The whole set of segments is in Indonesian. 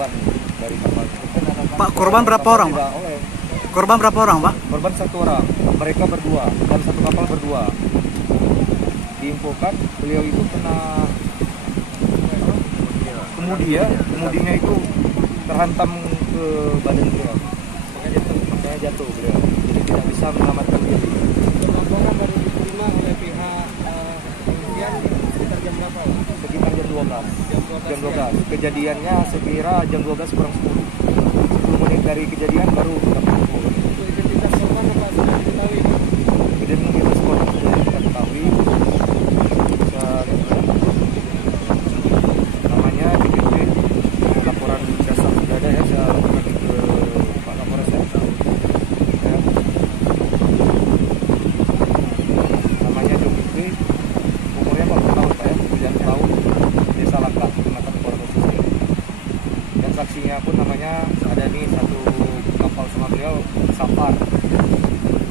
korban dari kapal. Pak, korban berapa orang, Pak? Korban berapa orang, Pak? Korban 1 orang, mereka berdua, dan satu kapal berdua. Diinfokan beliau itu kena kemudinya itu terhantam ke badan beliau, makanya jatuh beliau, jadi tidak bisa menyelamatkan diri. Laporan baru diterima oleh pihak kemudian sekitar jam berapa? Sekitar jam 12. Jam 12. Kejadiannya sekira jam 12 kurang 10. 10 menit dari kejadian baru dapat info. Untuk identitas korban apa sudah diketahui? Identitas korban sudah kita ketahui. Namanya DPP, laporan dasar sudah ada ya, saya laporkan ke Pak Kapolres ya. Namanya DPP, umurnya 40 tahun Pak ya, 9 tahun, Desa Laka, Kecamatan Polres. Dan saksinya pun namanya ada nih satu kapal sama beliau, Safar.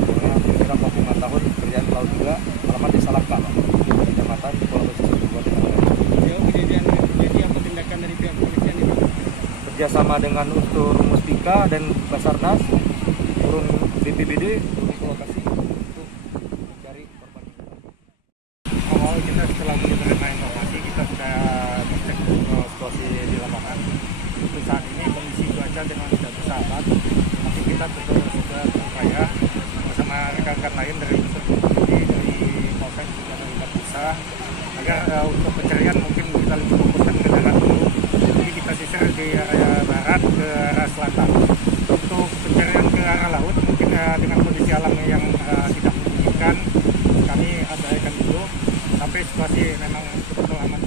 Umurnya kira-kira 45 tahun, kerjaan laut juga, alamat Desa Laka, Kecamatan Polres. Kejadian terjadi apa tindakan dari pihak kepolisian ini? Kerjasama dengan Unsur Mustika dan Basarnas turun BPBD turun ke lokasi untuk mencari korban. Awal kita setelah menerima informasi kita sudah mengecek situasi di lapangan. Untuk saat ini kondisi cuaca dengan tidak bersahabat, tapi kita betul sudah berupaya bersama rekan-rekan lain dari unsur dari Polsek juga dari Babinsa agar untuk pencarian mungkin kita lebih fokuskan ke darat dulu. Jadi kita sisir di area barat ke arah selatan. Untuk pencarian ke arah laut mungkin dengan kondisi alam yang tidak memungkinkan, kami abaikan dulu sampai situasi memang betul aman.